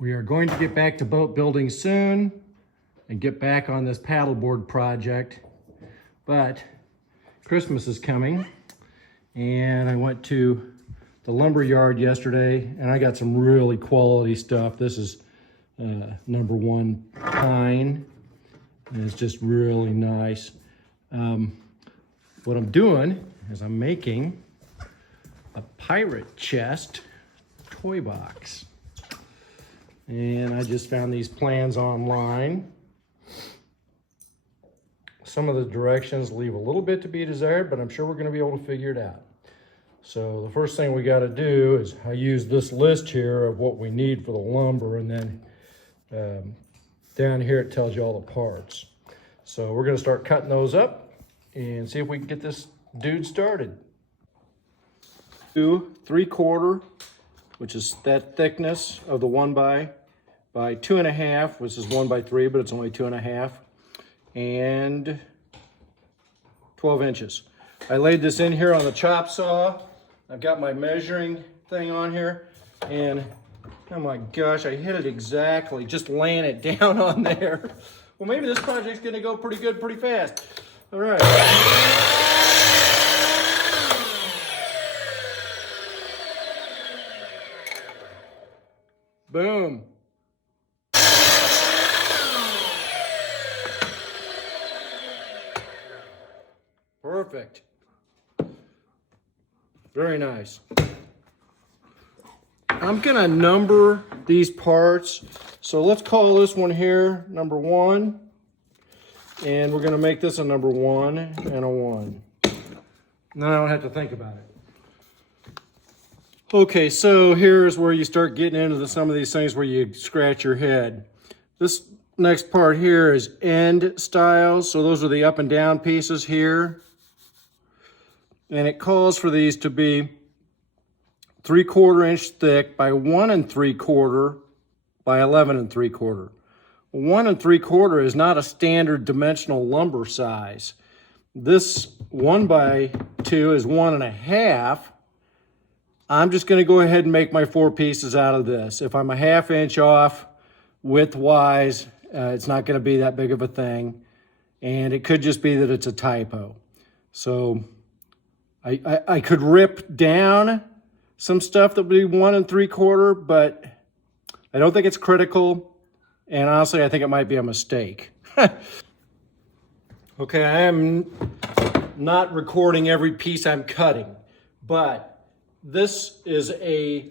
We are going to get back to boat building soon and get back on this paddleboard project, but Christmas is coming and I went to the lumber yard yesterday and I got some really quality stuff. This is number 1 pine and it's just really nice. What I'm doing is I'm making a pirate chest toy box. And I just found these plans online. Some of the directions leave a little bit to be desired, but I'm sure we're going to be able to figure it out. So the first thing we got to do is I use this list here of what we need for the lumber, and then down here it tells you all the parts. So we're going to start cutting those up and see if we can get this dude started. 2 3/4, which is that thickness of the 1 by 2.5, which is 1 by 3, but it's only 2.5, and 12 inches. I laid this in here on the chop saw. I've got my measuring thing on here, and oh my gosh, I hit it exactly, just laying it down on there. Well, maybe this project's gonna go pretty good, pretty fast. All right. Boom. Perfect. Very nice. I'm gonna number these parts. So let's call this one here number 1. And we're gonna make this a number 1 and a 1. Then I don't have to think about it. Okay, so here's where you start getting into some of these things where you scratch your head. This next part here is end styles. So those are the up and down pieces here. And it calls for these to be 3/4 inch thick by 1 3/4 by 11 3/4. 1 3/4 is not a standard dimensional lumber size. This 1 by 2 is 1 1/2. I'm just going to go ahead and make my 4 pieces out of this. If I'm a 1/2 inch off width-wise, it's not going to be that big of a thing. And it could just be that it's a typo. So I could rip down some stuff that would be 1 3/4, but I don't think it's critical. And honestly, I think it might be a mistake. Okay, I am not recording every piece I'm cutting, but this is a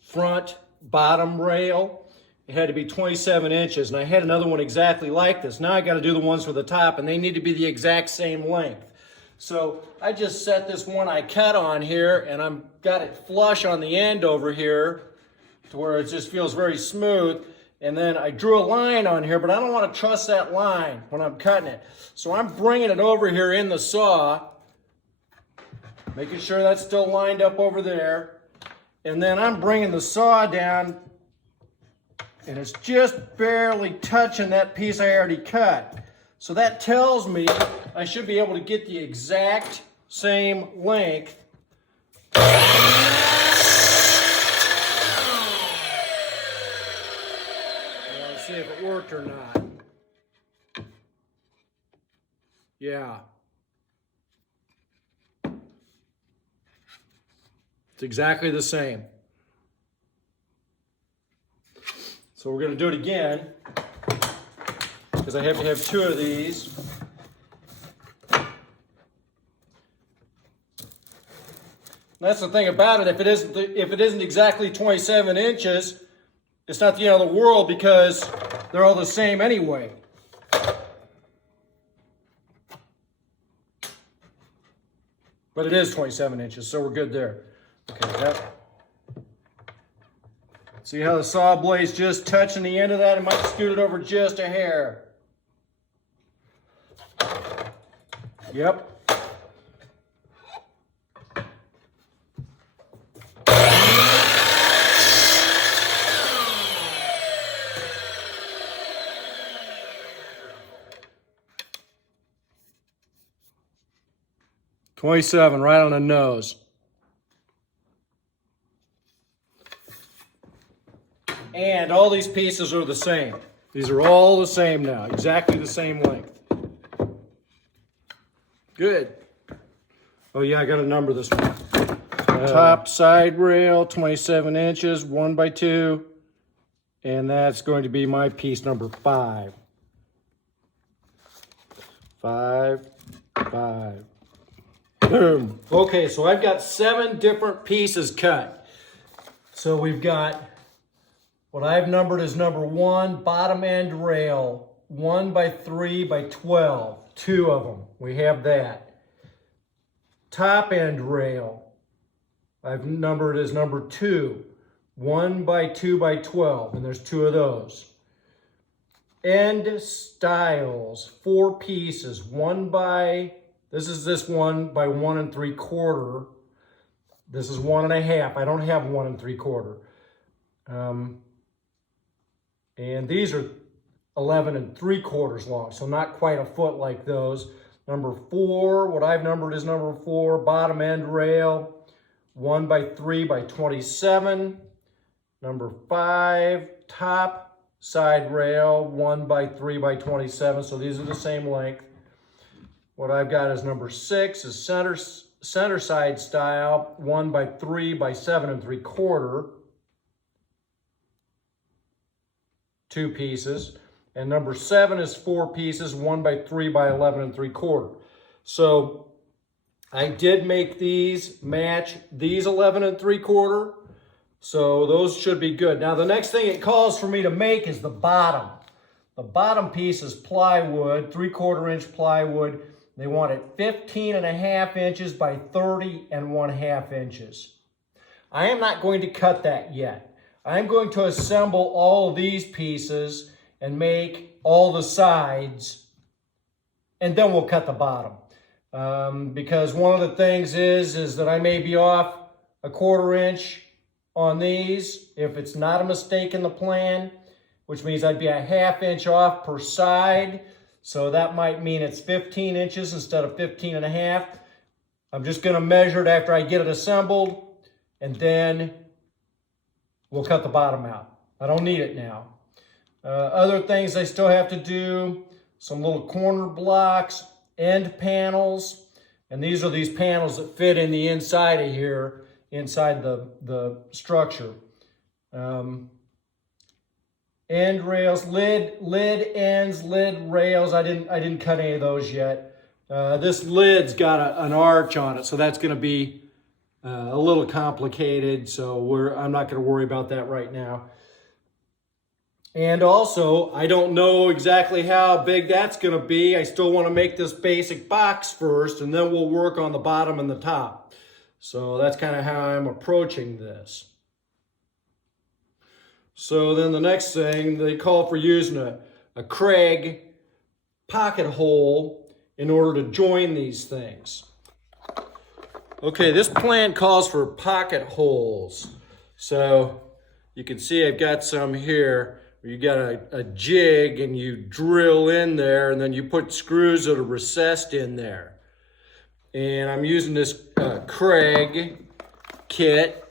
front bottom rail. It had to be 27 inches, and I had another one exactly like this. Now I got to do the ones for the top, and they need to be the exact same length. So I just set this one I cut on here, and I'm got it flush on the end over here to where it just feels very smooth. And then I drew a line on here, but I don't want to trust that line when I'm cutting it. So I'm bringing it over here in the saw, making sure that's still lined up over there. And then I'm bringing the saw down, and it's just barely touching that piece I already cut. So that tells me I should be able to get the exact same length. Let's see if it worked or not. Yeah. It's exactly the same. So we're going to do it again, because I have to have 2 of these. That's the thing about it. If it isn't exactly 27 inches, it's not the end of the world because they're all the same anyway. But it is 27 inches, so we're good there. Okay, see how the saw blade's just touching the end of that? It might scoot it over just a hair. Yep. $27, right on the nose. And all these pieces are the same. These are all the same now, exactly the same length. Good. Oh yeah, I gotta number this one. Top side rail, 27 inches, 1x2. And that's going to be my piece number 5. 5, 5. Boom. Okay, so I've got 7 different pieces cut. So we've got what I've numbered as number 1, bottom end rail, 1x3x12. 2 of them. We have that. Top end rail, I've numbered as number 2, 1x2x12, and there's 2 of those. End stiles, 4 pieces, this is this one by 1 3/4. This is 1 1/2. I don't have 1 3/4. And these are 11 3/4 long, so not quite a foot like those. Number 4, what I've numbered is number 4, bottom end rail, 1x3x27. Number 5, top side rail, 1x3x27. So these are the same length. What I've got is number 6 is center side style, 1x3x7 3/4. 2 pieces. And number 7 is 4 pieces, 1x3x11 3/4. So I did make these match these 11 3/4. So those should be good. Now the next thing it calls for me to make is the bottom. The bottom piece is plywood, 3/4 inch plywood. They want it 15.5 inches by 30.5 inches. I am not going to cut that yet. I'm going to assemble all of these pieces and make all the sides, and then we'll cut the bottom. Because one of the things is that I may be off 1/4 inch on these if it's not a mistake in the plan, which means I'd be 1/2 inch off per side. So that might mean it's 15 inches instead of 15.5. I'm just gonna measure it after I get it assembled, and then we'll cut the bottom out. I don't need it now. Other things I still have to do, some little corner blocks, end panels, and these are these panels that fit in the inside of here, inside the structure. End rails, lid ends, lid rails. I didn't cut any of those yet. This lid's got an arch on it, so that's going to be a little complicated. So I'm not going to worry about that right now. And also, I don't know exactly how big that's going to be. I still want to make this basic box first, and then we'll work on the bottom and the top. So that's kind of how I'm approaching this. So then the next thing, they call for using a Kreg Pocket Hole in order to join these things. Okay, this plan calls for pocket holes. So you can see I've got some here. You got a jig and you drill in there, and then you put screws that are recessed in there. And I'm using this Kreg kit.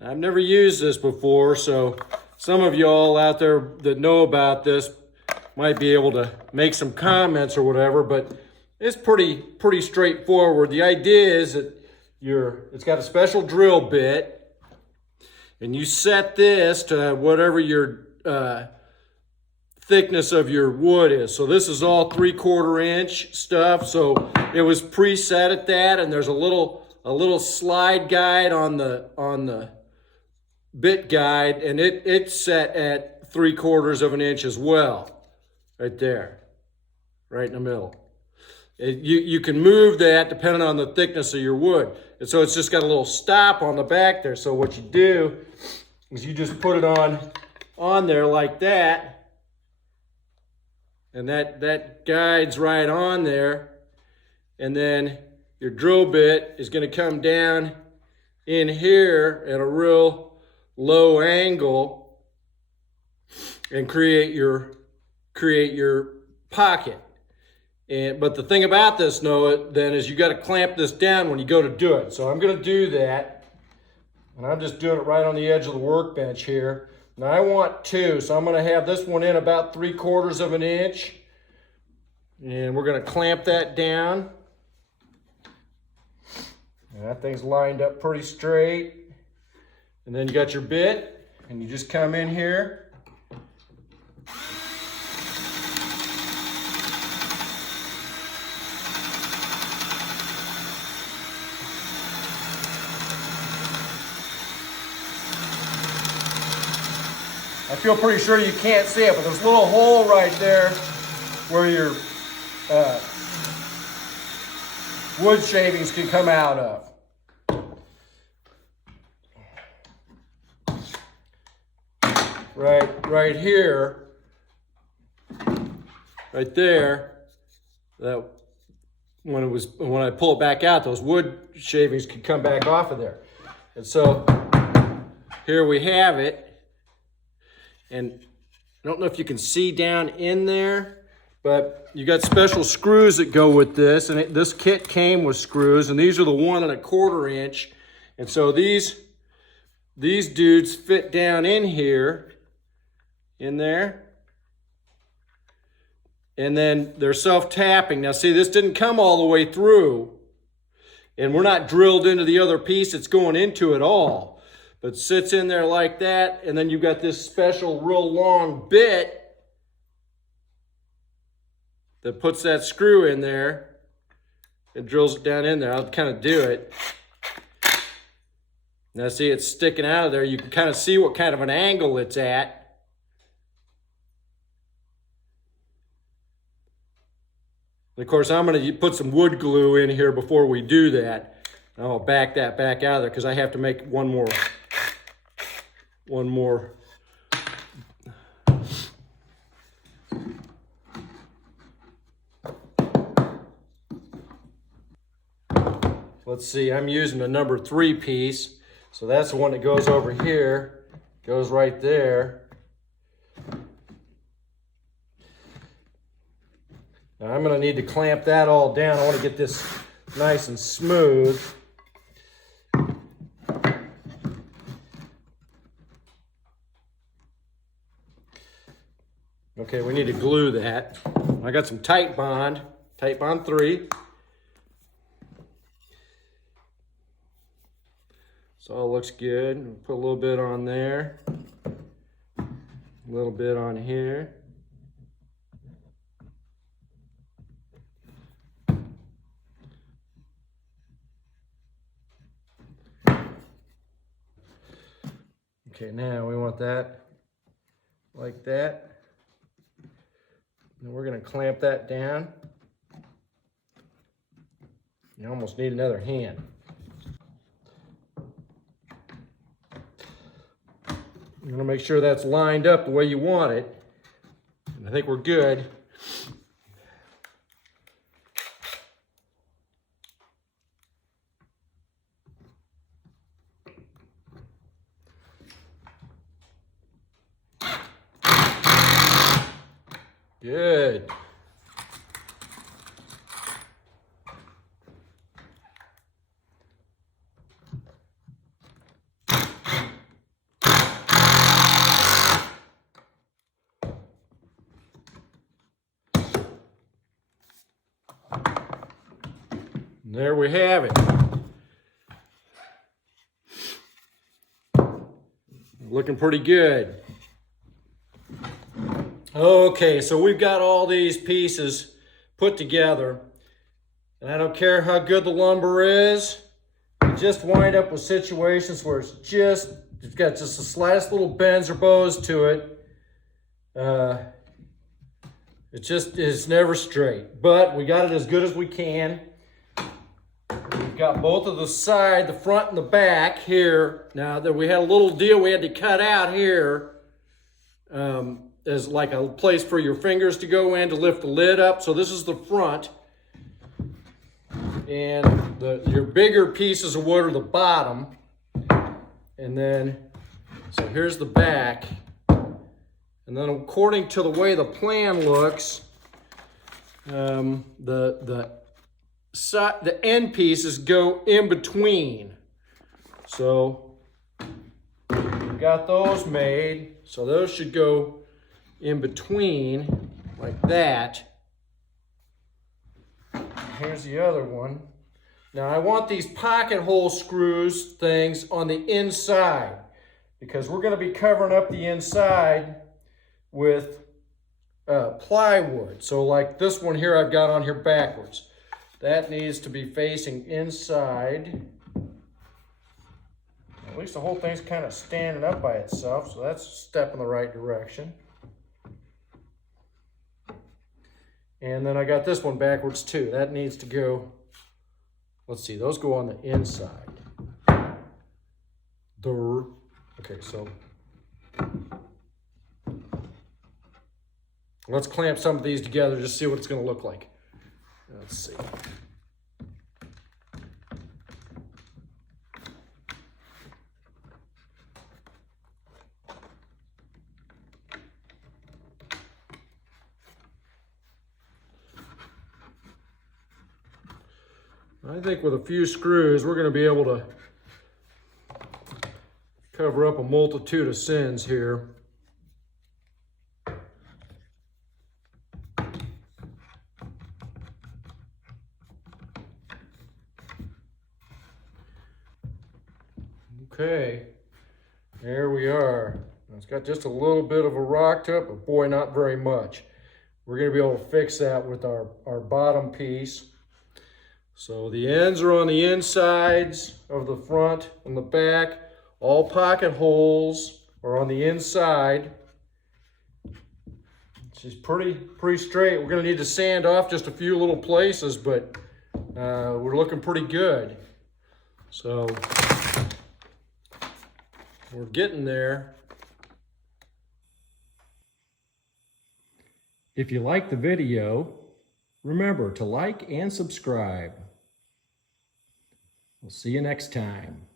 I've never used this before, so some of y'all out there that know about this might be able to make some comments or whatever, but it's pretty straightforward. The idea is that it's got a special drill bit, and you set this to whatever your thickness of your wood is. So this is all 3/4 inch stuff. So it was preset at that, and there's a little slide guide on the bit guide, and it's set at 3/4 inch as well, right there, right in the middle. You can move that depending on the thickness of your wood. And so it's just got a little stop on the back there. So what you do is you just put it on there like that. And that guides right on there. And then your drill bit is going to come down in here at a real low angle and create your pocket. But the thing about this, Noah, then is you got to clamp this down when you go to do it. So I'm going to do that, and I'm just doing it right on the edge of the workbench here. Now I want 2, so I'm going to have this one in about 3/4 of an inch. And we're going to clamp that down. And that thing's lined up pretty straight. And then you got your bit, and you just come in here. I feel pretty sure you can't see it, but there's a little hole right there where your wood shavings can come out of. Right here, right there, that when I pull it back out, those wood shavings could come back off of there. And so here we have it. And I don't know if you can see down in there, but you got special screws that go with this. And this kit came with screws, and these are the 1 1/4 inch. And so these dudes fit down in here, in there. And then they're self-tapping. Now see, this didn't come all the way through, and we're not drilled into the other piece it's going into at all. But sits in there like that, and then you've got this special real long bit that puts that screw in there and drills it down in there. I'll kind of do it. Now see, it's sticking out of there. You can kind of see what kind of an angle it's at. And of course, I'm going to put some wood glue in here before we do that. And I'll back that back out of there because I have to make one more. Let's see, I'm using the number 3 piece. So that's the one that goes over here, goes right there. Now I'm going to need to clamp that all down. I want to get this nice and smooth. Okay, we need to glue that. I got some Tight Bond 3. So all looks good. Put a little bit on there, a little bit on here. Okay, now we want that like that. And we're going to clamp that down. You almost need another hand. I'm going to make sure that's lined up the way you want it. And I think we're good. Good. There we have it. Looking pretty good. Okay, so we've got all these pieces put together, and I don't care how good the lumber is, you just wind up with situations where it's got just the slightest little bends or bows to it. It's never straight, but we got it as good as we can. We've got both of the side, the front and the back here. Now that we had a little deal we had to cut out here, as like a place for your fingers to go in to lift the lid up. So this is the front. And your bigger pieces of wood are the bottom. And then, so here's the back. And then according to the way the plan looks, the end pieces go in between. So we got those made. So those should go in between like that. Here's the other one. Now I want these pocket hole screws things on the inside because we're going to be covering up the inside with plywood. So like this one here I've got on here backwards. That needs to be facing inside. At least the whole thing's kind of standing up by itself, so that's a step in the right direction. And then I got this one backwards too. That needs to go, let's see, those go on the inside. Okay, so let's clamp some of these together, just see what it's going to look like. Let's see. I think with a few screws, we're going to be able to cover up a multitude of sins here. Okay, there we are. It's got just a little bit of a rock to it, but boy, not very much. We're going to be able to fix that with our bottom piece. So the ends are on the insides of the front and the back. All pocket holes are on the inside. She's pretty straight. We're going to need to sand off just a few little places, but we're looking pretty good. So we're getting there. If you like the video, remember to like and subscribe. We'll see you next time.